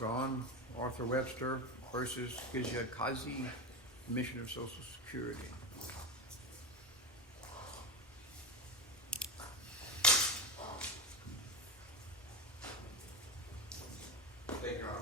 We're on Arthur Webster versus Kijakazi, Commissioner of Social Security. Thank you, Your Honor.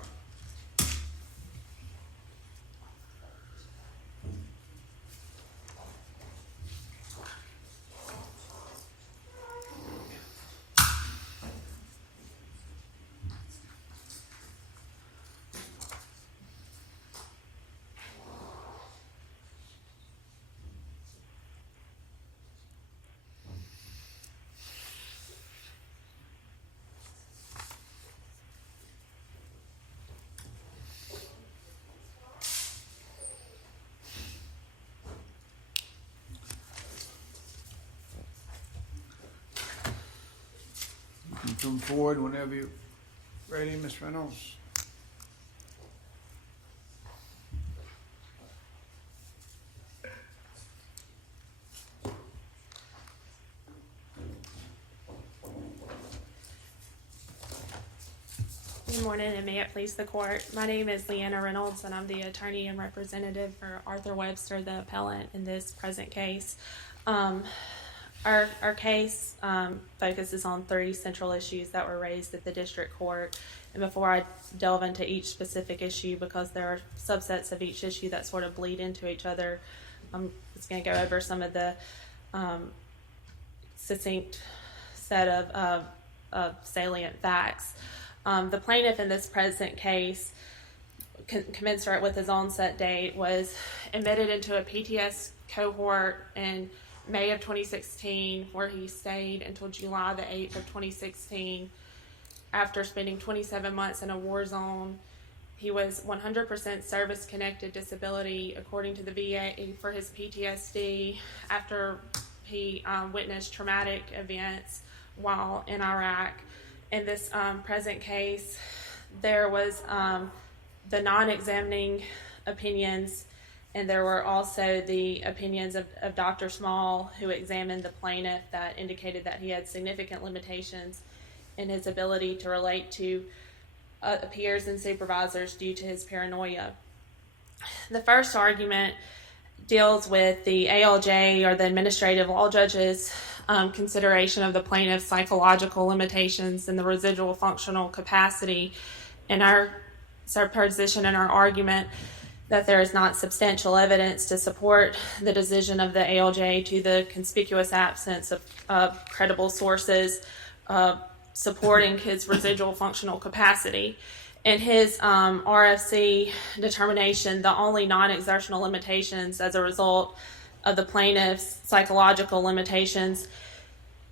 You can come forward whenever you're ready, Ms. Reynolds. Good morning, and may it please the court. My name is Leanna Reynolds, and I'm the attorney and representative for Arthur Webster, the appellant in this present case. Our case focuses on 3 central issues that were raised at the district court. And before I delve into each specific issue, because there are subsets of each issue that sort of bleed into each other, I'm just going to go over some of the succinct set of salient facts. The plaintiff in this present case, commensurate with his onset date, was admitted into a PTS cohort in May of 2016, where he stayed until July the 8th of 2016. After spending 27 months in a war zone, he was 100% service-connected disability, according to the VA, for his PTSD after he witnessed traumatic events while in Iraq. In this present case, there was the non-examining opinions, and there were also the opinions of Dr. Small, who examined the plaintiff, that indicated that he had significant limitations in his ability to relate to peers and supervisors due to his paranoia. The first argument deals with the ALJ, or the administrative law judge's consideration of the plaintiff's psychological limitations and the residual functional capacity. And our position in our argument that there is not substantial evidence to support the decision of the ALJ to the conspicuous absence of credible sources supporting his residual functional capacity. In his RFC determination, the only non-exertional limitations as a result of the plaintiff's psychological limitations,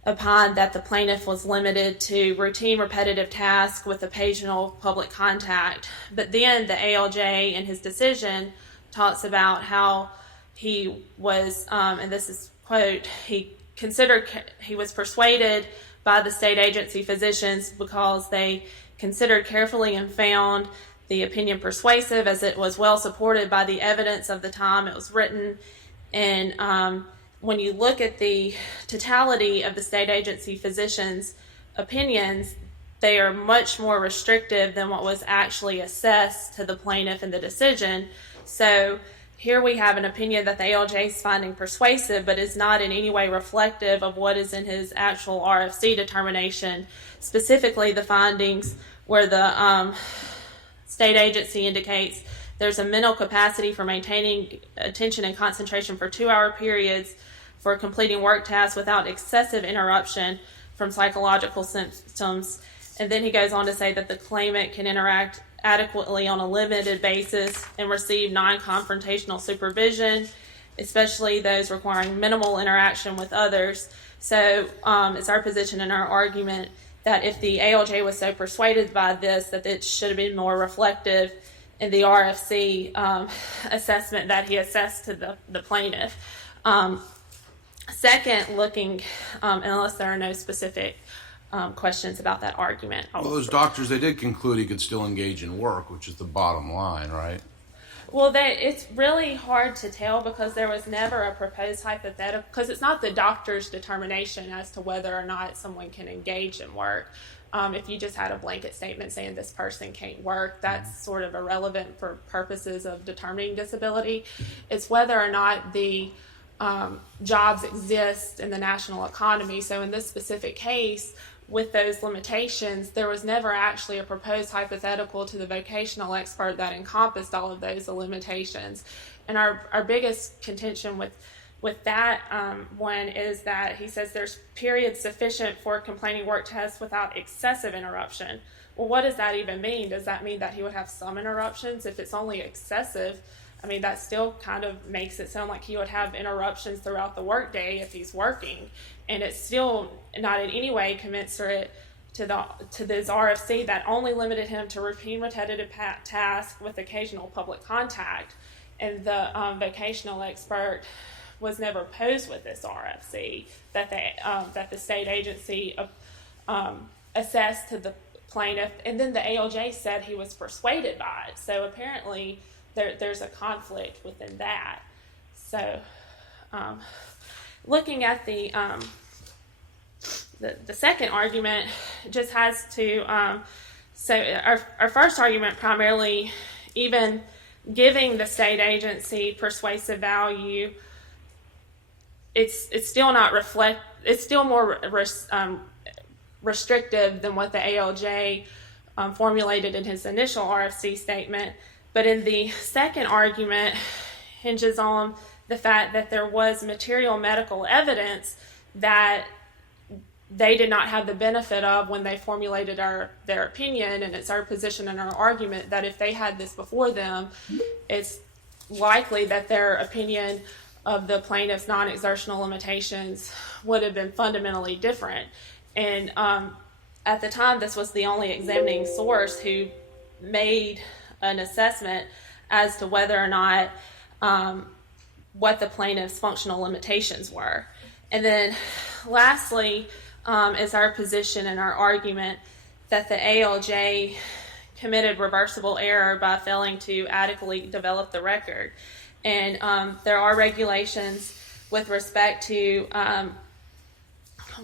upon that the plaintiff was limited to routine repetitive tasks with occasional public contact. But then the ALJ in his decision talks about how he was, and this is quote, he was persuaded by the state agency physicians because they considered carefully and found the opinion persuasive, as it was well supported by the evidence of the time it was written. And when you look at the totality of the state agency physicians' opinions, they are much more restrictive than what was actually assessed to the plaintiff in the decision. So here we have an opinion that the ALJ is finding persuasive, but is not in any way reflective of what is in his actual RFC determination, specifically the findings where the state agency indicates there's a mental capacity for maintaining attention and concentration for 2-hour periods, for completing work tasks without excessive interruption from psychological symptoms. And then he goes on to say that the claimant can interact adequately on a limited basis and receive non-confrontational supervision, especially those requiring minimal interaction with others. So it's our position in our argument that if the ALJ was so persuaded by this, that it should have been more reflective in the RFC assessment that he assessed to the plaintiff. Second, looking, unless there are no specific questions about that argument. Well, those doctors, they did conclude he could still engage in work, which is the bottom line, right? Well, it's really hard to tell because there was never a proposed hypothetical, because it's not the doctor's determination as to whether or not someone can engage in work. If you just had a blanket statement saying this person can't work, that's sort of irrelevant for purposes of determining disability. It's whether or not the jobs exist in the national economy. So in this specific case, with those limitations, there was never actually a proposed hypothetical to the vocational expert that encompassed all of those limitations. And our biggest contention with that one is that he says there's periods sufficient for complaining work tests without excessive interruption. Well, what does that even mean? Does that mean that he would have some interruptions? If it's only excessive, I mean, that still kind of makes it sound like he would have interruptions throughout the workday if he's working. And it's still not in any way commensurate to this RFC that only limited him to routine repetitive tasks with occasional public contact. And the vocational expert was never posed with this RFC that the state agency assessed to the plaintiff, and then the ALJ said he was persuaded by it. So apparently there's a conflict within that. So looking at the second argument just has to so our first argument primarily, even giving the state agency persuasive value, it's still not it's still more restrictive than what the ALJ formulated in his initial RFC statement. But in the second argument hinges on the fact that there was material medical evidence that they did not have the benefit of when they formulated their opinion, and it's our position and our argument that if they had this before them, it's likely that their opinion of the plaintiff's non-exertional limitations would have been fundamentally different. And at the time, this was the only examining source who made an assessment as to whether or not what the plaintiff's functional limitations were. And then lastly, is our position and our argument that the ALJ committed reversible error by failing to adequately develop the record. And there are regulations with respect to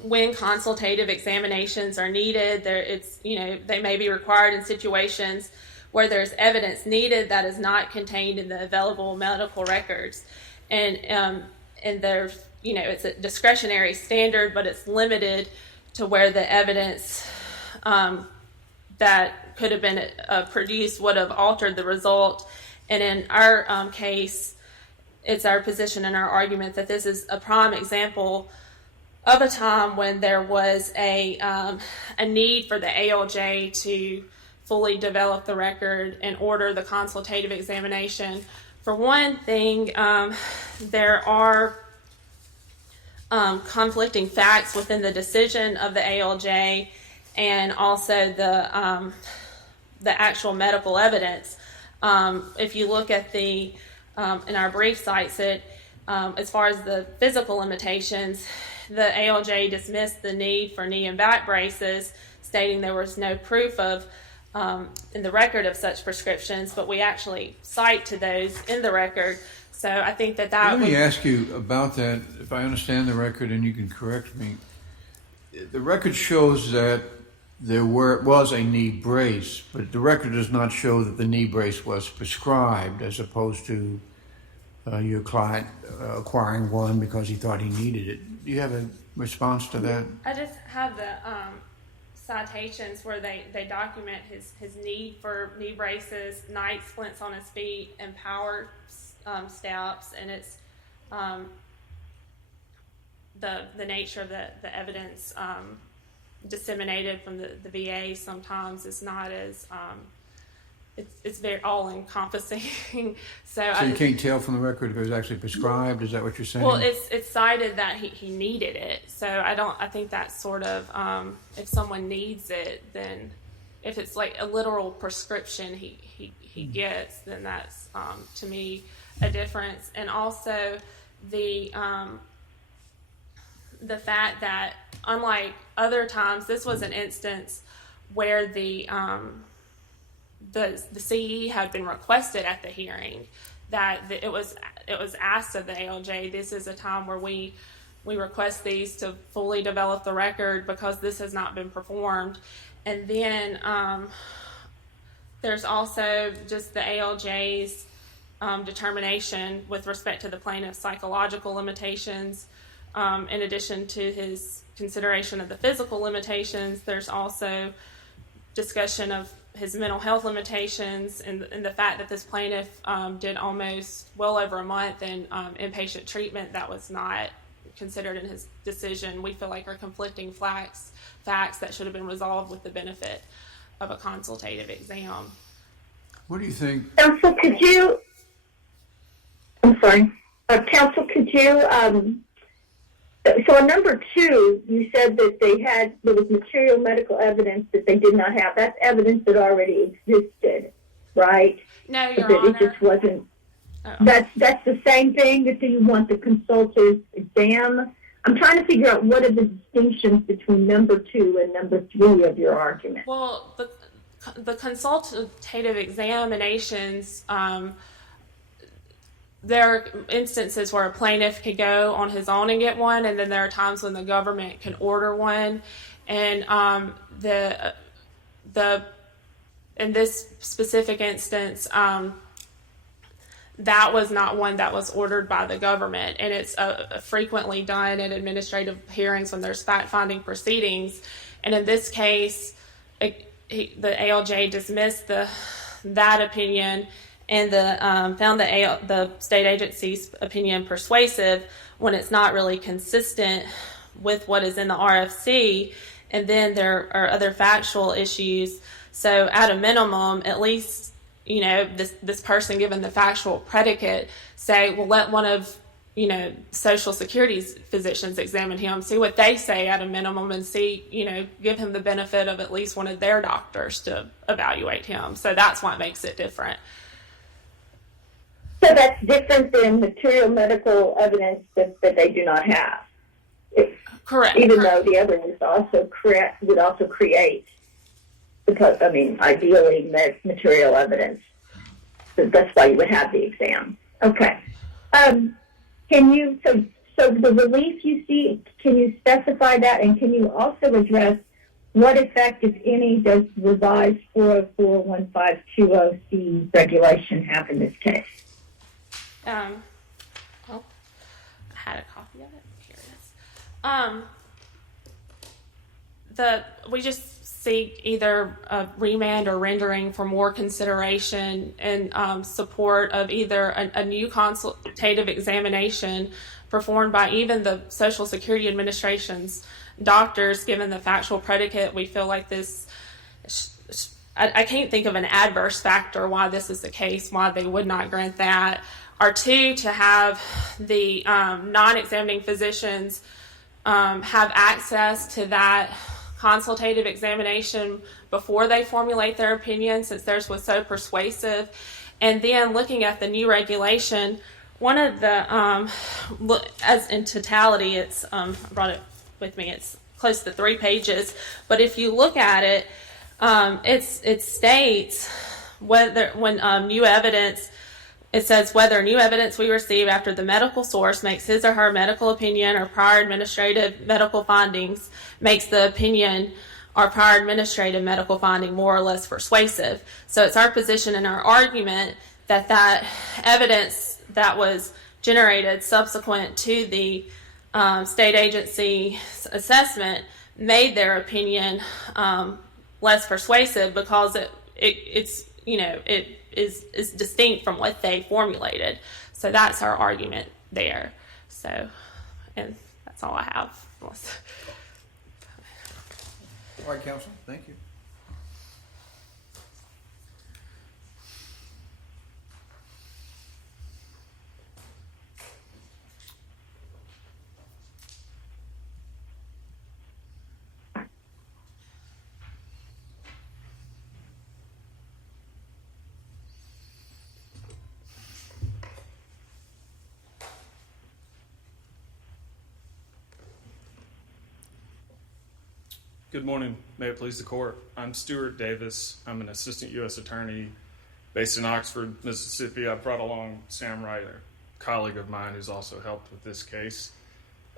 when consultative examinations are needed. They may be required in situations where there's evidence needed that is not contained in the available medical records. And there's, it's a discretionary standard, but it's limited to where the evidence that could have been produced would have altered the result. And in our case, it's our position and our argument that this is a prime example of a time when there was a need for the ALJ to fully develop the record and order the consultative examination. For one thing, there are conflicting facts within the decision of the ALJ and also the actual medical evidence. If you look at in our brief cites it, as far as the physical limitations, the ALJ dismissed the need for knee and back braces, stating there was no proof of in the record of such prescriptions, but we actually cite to those in the record. So I think that Let me ask you about that, if I understand the record, and you can correct me. The record shows that there was a knee brace, but the record does not show that the knee brace was prescribed, as opposed to your client acquiring one because he thought he needed it. Do you have a response to that? I just have the citations where they document his need for knee braces, night splints on his feet, and power steps, and it's the nature of the evidence disseminated from the VA sometimes is not as it's very all encompassing. So you can't tell from the record if it was actually prescribed. Is that what you're saying? Well, it's cited that he needed it. So I think that's sort of if someone needs it, then if it's like a literal prescription he gets, then that's to me a difference. And also the fact that unlike other times, this was an instance where the CE had been requested at the hearing, that it was asked of the ALJ, this is a time where we request these to fully develop the record because this has not been performed. And then there's also just the ALJ's determination with respect to the plaintiff's psychological limitations. In addition to his consideration of the physical limitations, there's also discussion of his mental health limitations and the fact that this plaintiff did almost well over a month in inpatient treatment that was not considered in his decision. We feel like are conflicting facts that should have been resolved with the benefit of a consultative exam. What do you think? Counsel, could you? I'm sorry. Counsel, could you? So on number 2, you said that there was material medical evidence that they did not have. That's evidence that already existed, right? No, Your That Honor. it just wasn't. Oh. That's the same thing that you want the consultative exam. I'm trying to figure out what are the distinctions between number 2 and number 3 of your argument. Well, the consultative examinations, there are instances where a plaintiff could go on his own and get one, and then there are times when the government can order one. And in this specific instance, that was not one that was ordered by the government, and it's frequently done in administrative hearings when there's fact-finding proceedings. And in this case, the ALJ dismissed that opinion and found the state agency's opinion persuasive when it's not really consistent with what is in the RFC. And then there are other factual issues. So at a minimum, at least, this person, given the factual predicate, say, well, let one of, Social Security's physicians examine him, see what they say at a minimum, and see, give him the benefit of at least one of their doctors to evaluate him. So that's what makes it different. So that's different than material medical evidence that they do not have. Correct. Even though the other ones would also create, because, ideally, material evidence. So that's why you would have the exam. Okay. So the relief you see, can you specify that, and can you also address what effect, if any, does revised 404-1520C regulation have in this case? I had a copy of it. Here it is. We just seek either a remand or rendering for more consideration and support of either a new consultative examination performed by even the Social Security Administration's doctors, given the factual predicate. We feel like this, I can't think of an adverse factor why this is the case, why they would not grant that. Or 2, to have the non-examining physicians have access to that consultative examination before they formulate their opinion, since theirs was so persuasive. And then looking at the new regulation, one of the, as in totality, it's, I brought it with me, it's close to 3 pages, but if you look at it, it states when new evidence, it says whether new evidence we receive after the medical source makes his or her medical opinion or prior administrative medical findings makes the opinion or prior administrative medical finding more or less persuasive. So it's our position and our argument that evidence that was generated subsequent to the state agency assessment made their opinion less persuasive, because it is distinct from what they formulated. So that's our argument there. So, and that's all I have. All right, Counsel. Thank you. Good morning. May it please the court. I'm Stuart Davis. I'm an assistant U.S. attorney based in Oxford, Mississippi. I brought along Sam Wright, a colleague of mine who's also helped with this case.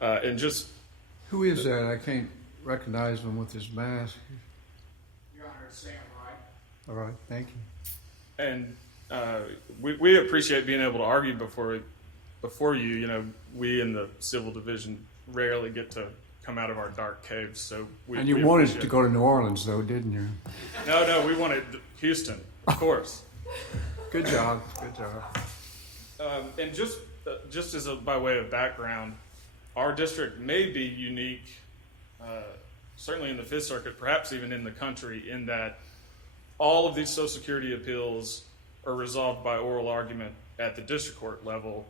Who is that? I can't recognize him with his mask. All right, thank you. And we appreciate being able to argue before you. You know, we in the civil division rarely get to come out of our dark caves. So we wanted appreciate to go to New Orleans, though, didn't you? No, we wanted Houston, of course. Good job. Good job. And just as by way of background, our district may be unique, certainly in the Fifth Circuit, perhaps even in the country, in that all of these Social Security appeals are resolved by oral argument at the district court level,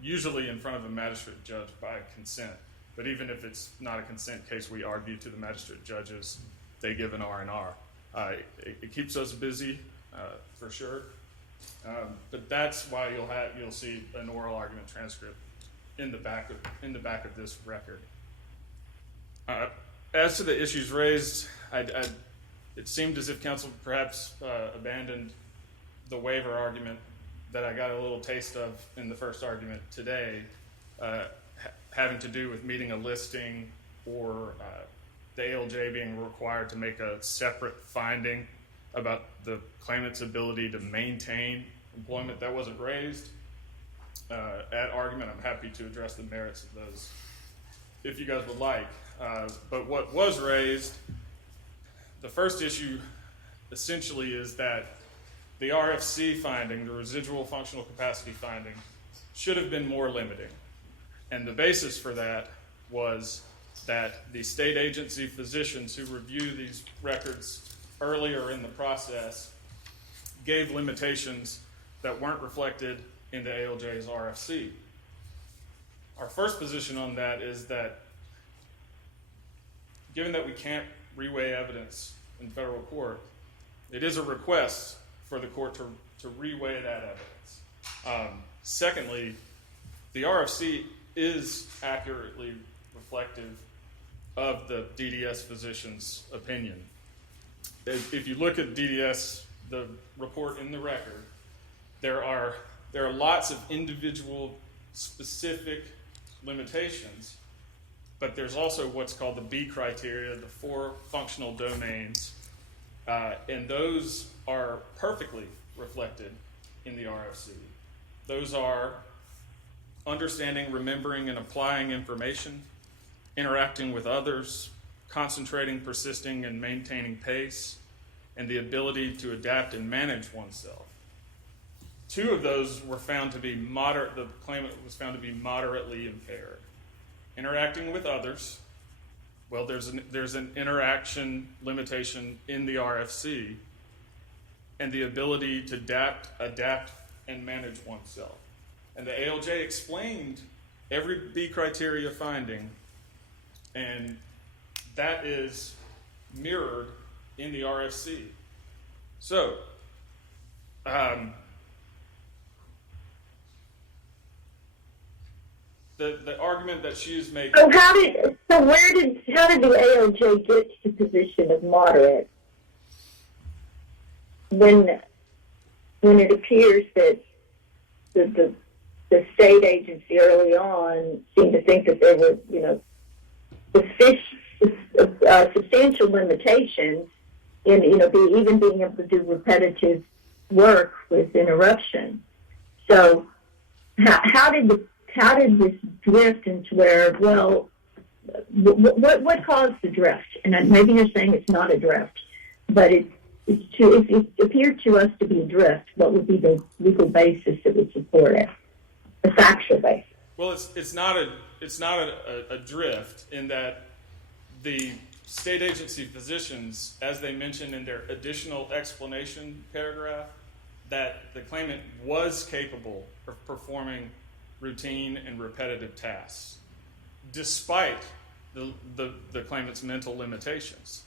usually in front of a magistrate judge by consent. But even if it's not a consent case, we argue to the magistrate judges. They give an R&R. It keeps us busy, for sure. But that's why you'll see an oral argument transcript in the back of this record. As to the issues raised, it seemed as if counsel perhaps abandoned the waiver argument that I got a little taste of in the first argument today, having to do with meeting a listing or the ALJ being required to make a separate finding about the claimant's ability to maintain employment. That wasn't raised at argument. I'm happy to address the merits of those if you guys would like. But what was raised, the first issue essentially is that the RFC finding, the residual functional capacity finding, should have been more limiting. And the basis for that was that the state agency physicians who review these records earlier in the process gave limitations that weren't reflected in the ALJ's RFC. Our first position on that is that given that we can't reweigh evidence in federal court, it is a request for the court to reweigh that evidence. Secondly, the RFC is accurately reflective of the DDS physician's opinion. If you look at DDS, the report in the record, there are lots of individual specific limitations, but there's also what's called the B criteria, the 4 functional domains, and those are perfectly reflected in the RFC. Those are understanding, remembering, and applying information, interacting with others, concentrating, persisting, and maintaining pace, and the ability to adapt and manage oneself. 2 of those were found to be moderate. The claimant was found to be moderately impaired. Interacting with others, well, there's an interaction limitation in the RFC, and the ability to adapt, and manage oneself. And the ALJ explained every B criteria finding, and that is mirrored in the RFC. So, the argument that she is making. So how did the ALJ get to the position of moderate when it appears that the state agency early on seemed to think that there were, substantial limitations in, even being able to do repetitive work with interruption. So how did this drift into where, well, what caused the drift? And maybe you're saying it's not a drift, but if it appeared to us to be a drift, what would be the legal basis that would support it? The factual basis. Well, it's not a drift in that the state agency physicians, as they mentioned in their additional explanation paragraph, that the claimant was capable of performing routine and repetitive tasks, despite the claimant's mental limitations.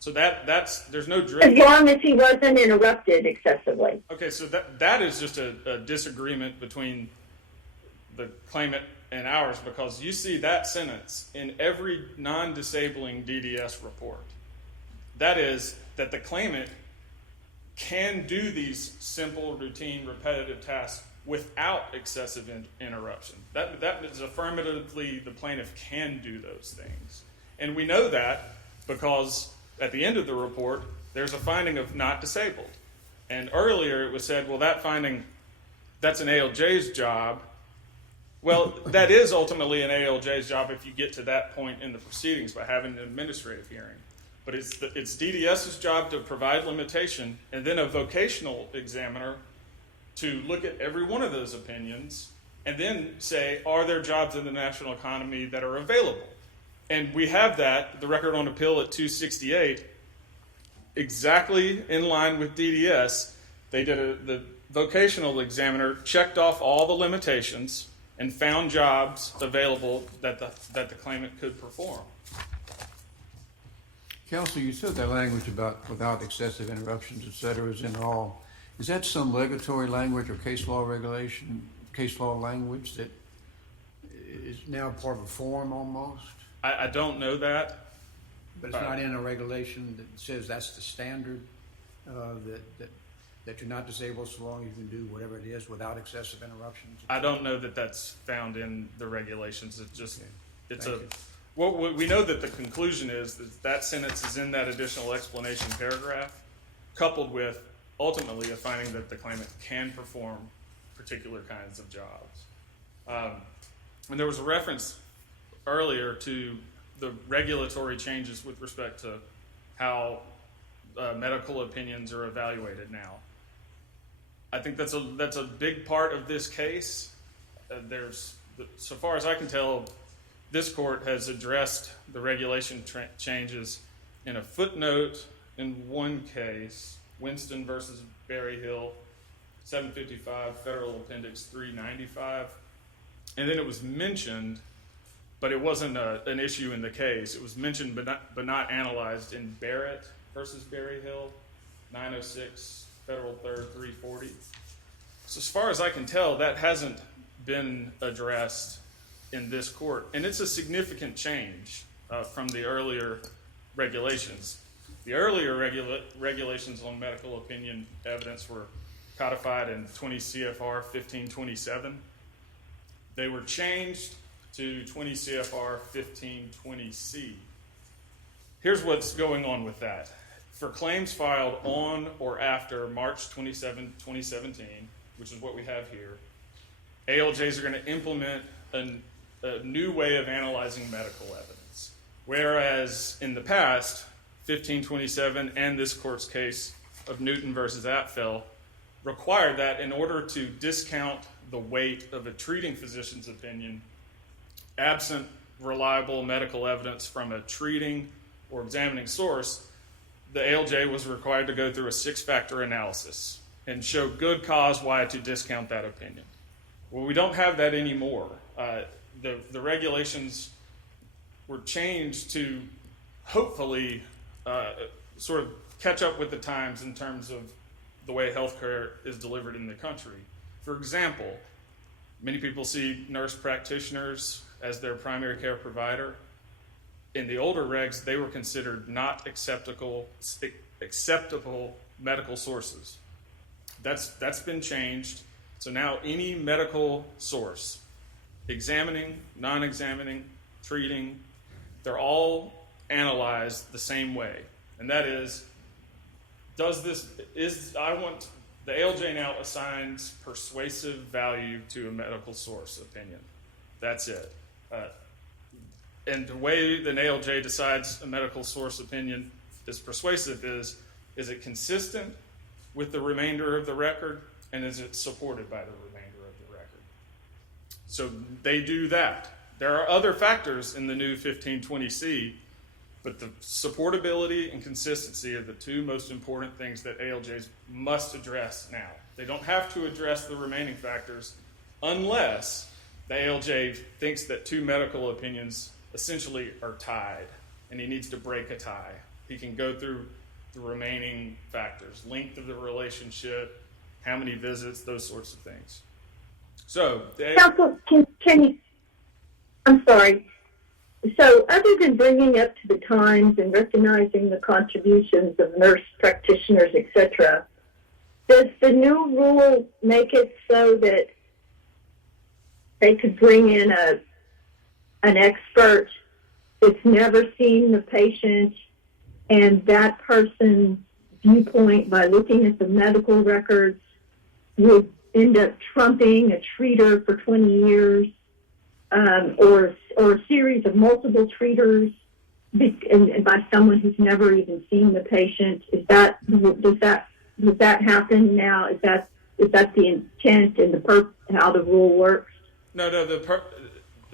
So there's no drift. As long as he wasn't interrupted excessively. Okay, so that is just a disagreement between the claimant and ours, because you see that sentence in every non-disabling DDS report. That is, that the claimant can do these simple, routine, repetitive tasks without excessive interruption. That is affirmatively, the plaintiff can do those things. And we know that because at the end of the report, there's a finding of not disabled. And earlier it was said, well, that finding, that's an ALJ's job. Well, that is ultimately an ALJ's job if you get to that point in the proceedings by having an administrative hearing. But it's DDS's job to provide limitation, and then a vocational examiner to look at every one of those opinions and then say, are there jobs in the national economy that are available? And we have that, the record on appeal at 268, exactly in line with DDS. They did the vocational examiner checked off all the limitations and found jobs available that the claimant could perform. Counsel, you said that language about without excessive interruptions, et cetera, is in all. Is that some regulatory language or case law language that is now part of a form almost? I don't know that. But it's not in a regulation that says that's the standard, that you're not disabled so long as you can do whatever it is without excessive interruptions? I don't know that that's found in the regulations. Well, we know that the conclusion is that sentence is in that additional explanation paragraph, coupled with ultimately a finding that the claimant can perform particular kinds of jobs. And there was a reference earlier to the regulatory changes with respect to how medical opinions are evaluated now. I think that's a big part of this case. So far as I can tell, this court has addressed the regulation changes in a footnote in one case, Winston versus Berryhill, 755 Federal Appendix 395, and then it was mentioned, but it wasn't an issue in the case. It was mentioned but not analyzed in Barrett versus Berryhill, 906 Federal 3rd 340. So as far as I can tell, that hasn't been addressed in this court, and it's a significant change from the earlier regulations. The earlier regulations on medical opinion evidence were codified in 20 CFR 1527. They were changed to 20 CFR 1520C. Here's what's going on with that. For claims filed on or after March 27, 2017, which is what we have here, ALJs are going to implement a new way of analyzing medical evidence. Whereas in the past, 1527 and this court's case of Newton versus Apfel required that in order to discount the weight of a treating physician's opinion, absent reliable medical evidence from a treating or examining source, the ALJ was required to go through a 6-factor analysis and show good cause why to discount that opinion. Well, we don't have that anymore. The regulations were changed to hopefully sort of catch up with the times in terms of the way healthcare is delivered in the country. For example, many people see nurse practitioners as their primary care provider. In the older regs, they were considered not acceptable medical sources. That's been changed. So now any medical source, examining, non-examining, treating, they're all analyzed the same way. And that is, the ALJ now assigns persuasive value to a medical source opinion. That's it. And the way an ALJ decides a medical source opinion is persuasive is it consistent with the remainder of the record, and is it supported by the remainder of the record? So they do that. There are other factors in the new 1520C, but the supportability and consistency are the two most important things that ALJs must address now. They don't have to address the remaining factors unless the ALJ thinks that two medical opinions essentially are tied, and he needs to break a tie. He can go through the remaining factors, length of the relationship, how many visits, those sorts of things. So, Counsel, can you, I'm sorry. So other than bringing up to the times and recognizing the contributions of nurse practitioners, etc., does the new rule make it so that they could bring in an expert that's never seen the patient, and that person viewpoint by looking at the medical records would end up trumping a treater for 20 years, or a series of multiple treaters, and by someone who's never even seen the patient? Does that happen now? Is that the intent and how the rule works? No,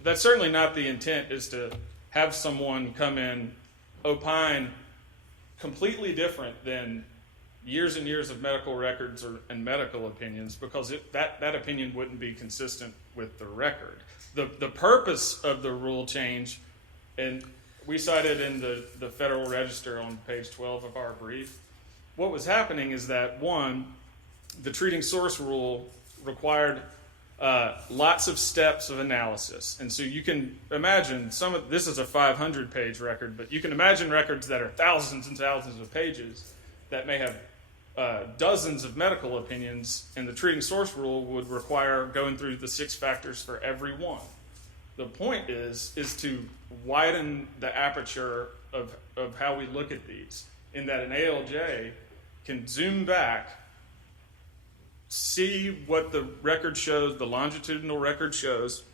that's certainly not the intent, is to have someone come in, opine completely different than years and years of medical records and medical opinions, because that opinion wouldn't be consistent with the record. The purpose of the rule change, and we cited in the Federal Register on page 12 of our brief, what was happening is that, one, the treating source rule required lots of steps of analysis. And so you can imagine this is a 500-page record, but you can imagine records that are thousands and thousands of pages that may have dozens of medical opinions, and the treating source rule would require going through the 6 factors for every one. The point is to widen the aperture of how we look at these, in that an ALJ can zoom back, see what the record shows, the longitudinal record shows,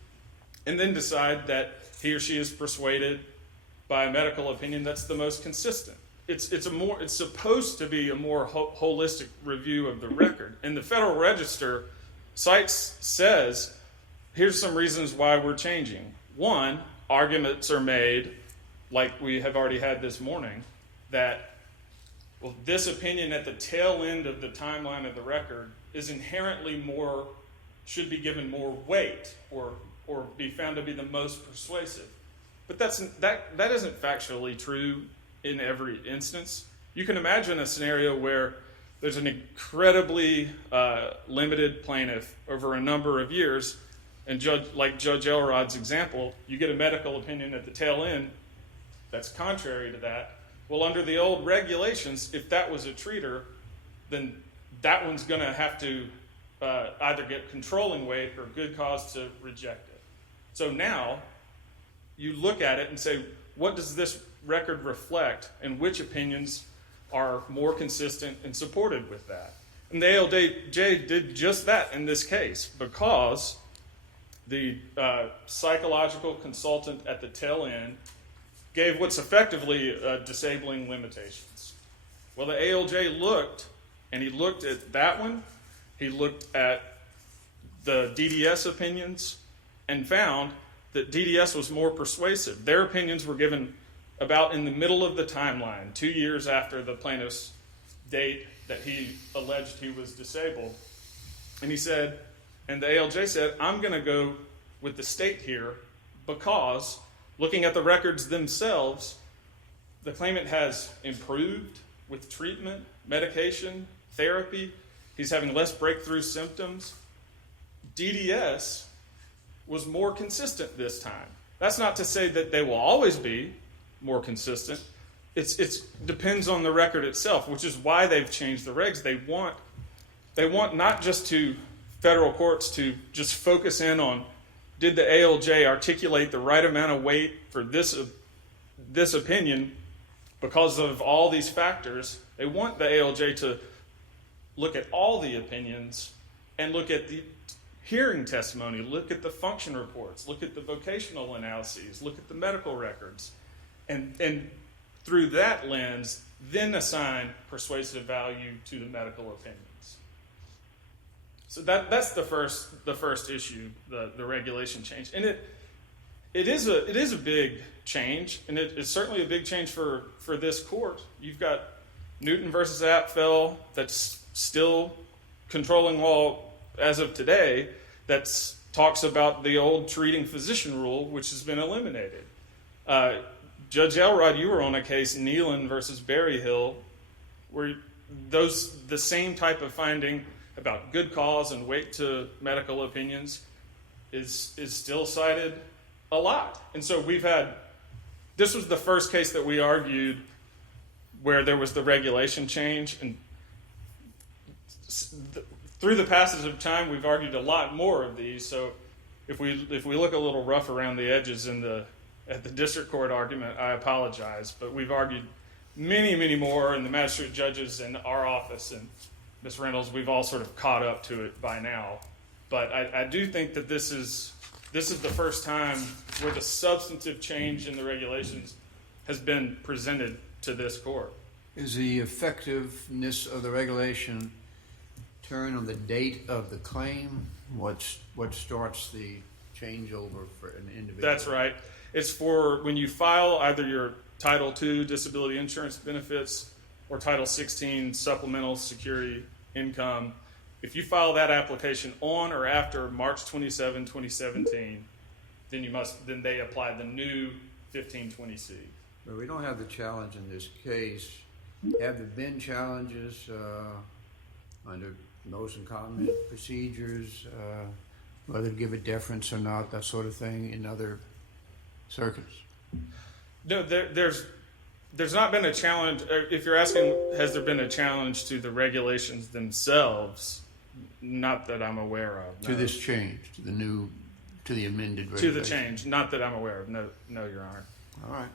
and then decide that he or she is persuaded by a medical opinion that's the most consistent. It's supposed to be a more holistic review of the record. And the Federal Register says, here's some reasons why we're changing. One, arguments are made, like we have already had this morning, that this opinion at the tail end of the timeline of the record is inherently should be given more weight or be found to be the most persuasive. But that isn't factually true in every instance. You can imagine a scenario where there's an incredibly limited plaintiff over a number of years, and like Judge Elrod's example, you get a medical opinion at the tail end that's contrary to that. Well, under the old regulations, if that was a treater, then that one's going to have to either get controlling weight or good cause to reject it. So now you look at it and say, what does this record reflect, and which opinions are more consistent and supported with that? And the ALJ did just that in this case, because the psychological consultant at the tail end gave what's effectively disabling limitations. Well, the ALJ looked, and he looked at that one, he looked at the DDS opinions, and found that DDS was more persuasive. Their opinions were given about in the middle of the timeline, 2 years after the plaintiff's date that he alleged he was disabled. And he said, and the ALJ said, I'm going to go with the state here because, looking at the records themselves, the claimant has improved with treatment, medication, therapy. He's having less breakthrough symptoms. DDS was more consistent this time. That's not to say that they will always be more consistent. It depends on the record itself, which is why they've changed the regs. They want not just to federal courts to just focus in on, did the ALJ articulate the right amount of weight for this opinion because of all these factors. They want the ALJ to look at all the opinions and look at the hearing testimony, look at the function reports, look at the vocational analyses, look at the medical records, and through that lens, then assign persuasive value to the medical opinions. So that's the first issue, the regulation change, and it is a big change, and it's certainly a big change for this court. You've got Newton versus Apfel that's still controlling law as of today, that talks about the old treating physician rule, which has been eliminated. Judge Elrod, you were on a case, Nealon versus Berryhill, where the same type of finding about good cause and weight to medical opinions is still cited a lot. And so this was the first case that we argued where there was the regulation change, and through the passage of time, we've argued a lot more of these. So if we look a little rough around the edges at the district court argument, I apologize. But we've argued many, many more, and the magistrate judges in our office and Ms. Reynolds, we've all sort of caught up to it by now. But I do think that this is the first time where the substantive change in the regulations has been presented to this court. Is the effectiveness of the regulation turn on the date of the claim? What starts the changeover for an individual? That's right. It's for when you file either your Title II disability insurance benefits or Title 16 supplemental security income. If you file that application on or after March 27, 2017, then they apply the new 1520C. But we don't have the challenge in this case. Have there been challenges under notice and comment procedures, whether to give it deference or not, that sort of thing, in other circuits? No, there's not been a challenge. If you're asking, has there been a challenge to the regulations themselves? Not that I'm aware of. No. To this change, to the amended regulation? To the change, not that I'm aware of. No, Your Honor. All right.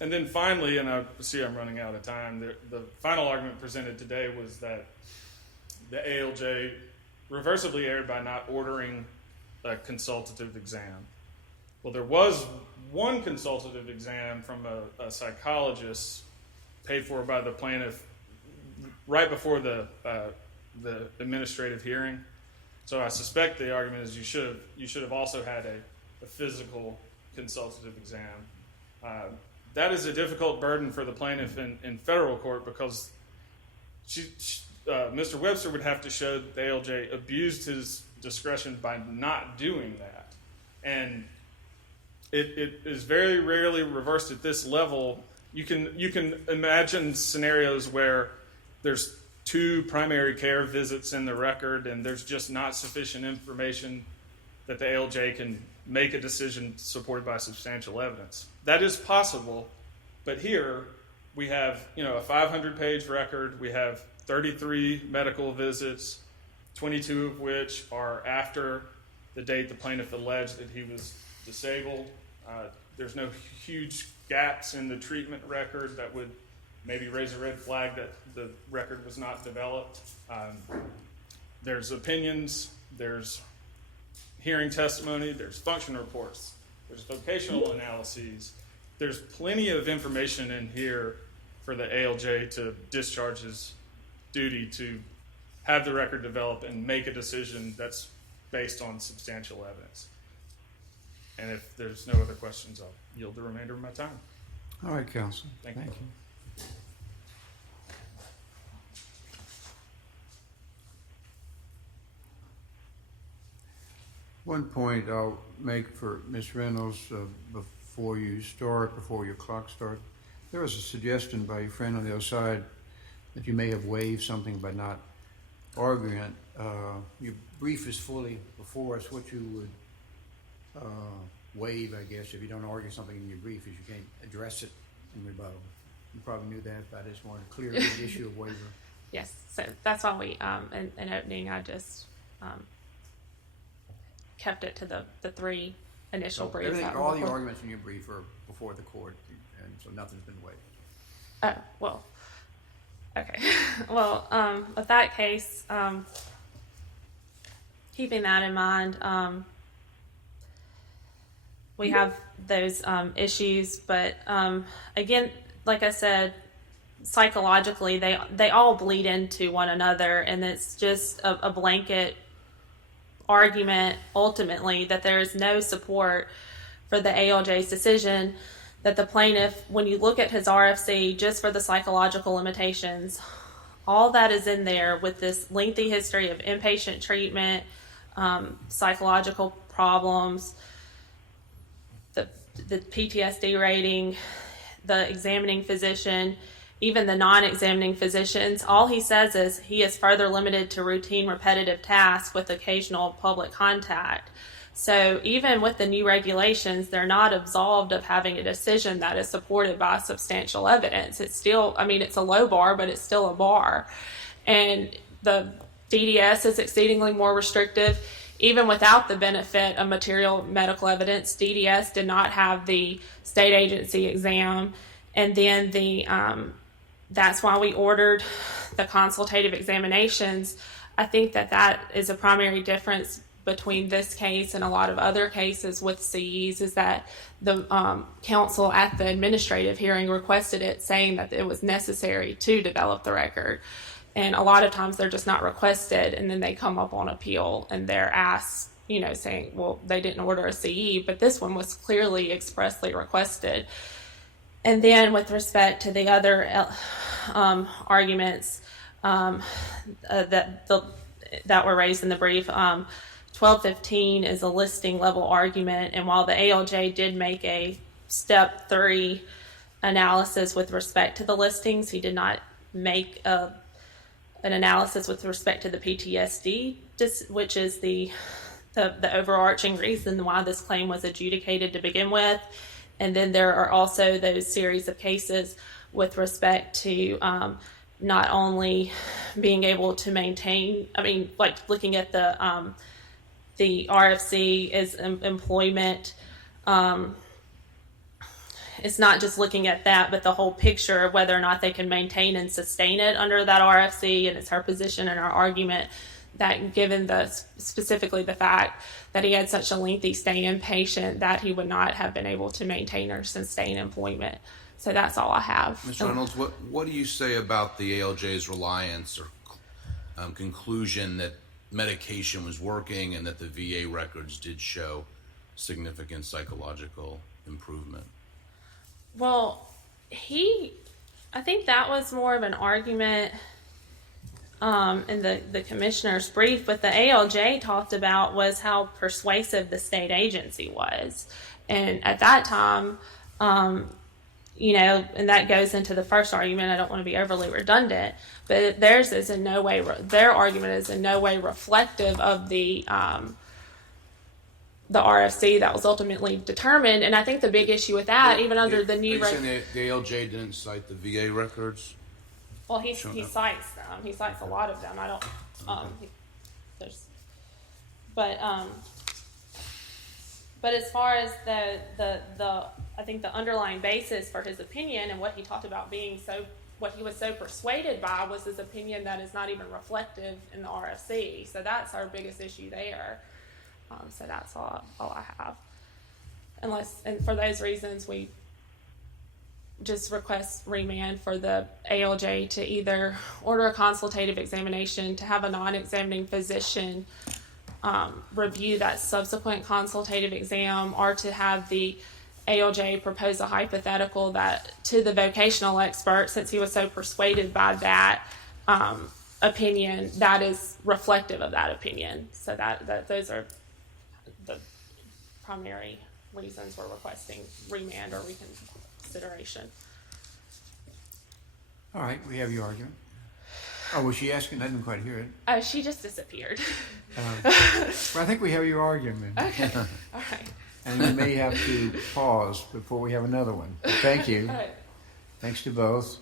And then finally, and I see I'm running out of time, the final argument presented today was that the ALJ reversibly erred by not ordering a consultative exam. Well, there was one consultative exam from a psychologist paid for by the plaintiff right before the administrative hearing. So I suspect the argument is you should have also had a physical consultative exam. That is a difficult burden for the plaintiff in federal court because Mr. Webster would have to show that the ALJ abused his discretion by not doing that. And it is very rarely reversed at this level. You can imagine scenarios where there's 2 primary care visits in the record and there's just not sufficient information that the ALJ can make a decision supported by substantial evidence. That is possible, but here we have a 500-page record. We have 33 medical visits, 22 of which are after the date the plaintiff alleged that he was disabled. There's no huge gaps in the treatment record that would maybe raise a red flag that the record was not developed. There's opinions, there's hearing testimony, there's function reports, there's vocational analyses. There's plenty of information in here for the ALJ to discharge his duty to have the record develop and make a decision that's based on substantial evidence. And if there's no other questions, I'll yield the remainder of my time. All right, Counsel. Thank you. One point I'll make for Ms. Reynolds before your clock starts. There was a suggestion by your friend on the other side that you may have waived something by not arguing it. Your brief is fully before us. What you would waive, I guess, if you don't argue something in your brief, is you can't address it in rebuttal. You probably knew that, but I just wanted to clear the issue of waiver. Yes, so that's why we, in opening, I just kept it to the 3 initial briefs. Everything, all the arguments in your brief are before the court, and so nothing's been waived. Oh, well, okay. Well, with that case, keeping that in mind, we have those issues, but again, like I said, psychologically, they all bleed into one another, and it's just a blanket argument, ultimately, that there is no support for the ALJ's decision that the plaintiff, when you look at his RFC, just for the psychological limitations, all that is in there with this lengthy history of inpatient treatment, psychological problems, the PTSD rating, the examining physician, even the non-examining physicians. All he says is he is further limited to routine repetitive tasks with occasional public contact. So even with the new regulations, they're not absolved of having a decision that is supported by substantial evidence. It's still, it's a low bar, but it's still a bar. And the DDS is exceedingly more restrictive. Even without the benefit of material medical evidence, DDS did not have the state agency exam. And then the that's why we ordered the consultative examinations. I think that is a primary difference between this case and a lot of other cases with CEs, is that the counsel at the administrative hearing requested it, saying that it was necessary to develop the record. And a lot of times they're just not requested, and then they come up on appeal and they're asked, saying, well, they didn't order a CE, but this one was clearly expressly requested. And then with respect to the other arguments that were raised in the brief, 1215 is a listing level argument, and while the ALJ did make a step 3 analysis with respect to the listings, he did not make an analysis with respect to the PTSD, which is the overarching reason why this claim was adjudicated to begin with. And then there are also those series of cases with respect to not only being able to maintain, looking at the RFC is employment. It's not just looking at that, but the whole picture of whether or not they can maintain and sustain it under that RFC. And it's her position and her argument that given specifically the fact that he had such a lengthy stay inpatient, that he would not have been able to maintain or sustain employment. So that's all I have. Ms. Reynolds, what do you say about the ALJ's reliance or conclusion that medication was working and that the VA records did show significant psychological improvement? Well, I think that was more of an argument in the commissioner's brief, but the ALJ talked about was how persuasive the state agency was. And at that time, and that goes into the first argument. I don't want to be overly redundant, but their argument is in no way reflective of the RFC that was ultimately determined. And I think the big issue with that, even under the new... Are you saying the ALJ didn't cite the VA records? Well, he cites them. He cites a lot of them. I don't... But as far as I think the underlying basis for his opinion and what he talked about what he was so persuaded by was his opinion that is not even reflective in the RFC. So that's our biggest issue there. So that's all I have. And for those reasons, we just request remand for the ALJ to either order a consultative examination, to have a non-examining physician review that subsequent consultative exam, or to have the ALJ propose a hypothetical that to the vocational expert, since he was so persuaded by that opinion, that is reflective of that opinion. So that those are the primary reasons we're requesting remand or reconsideration. All right, we have your argument. Oh, was she asking? I didn't quite hear it. She just disappeared. Well, I think we have your argument. Okay. All right. And we may have to pause before we have another one. Thank you. All right. Thanks to both.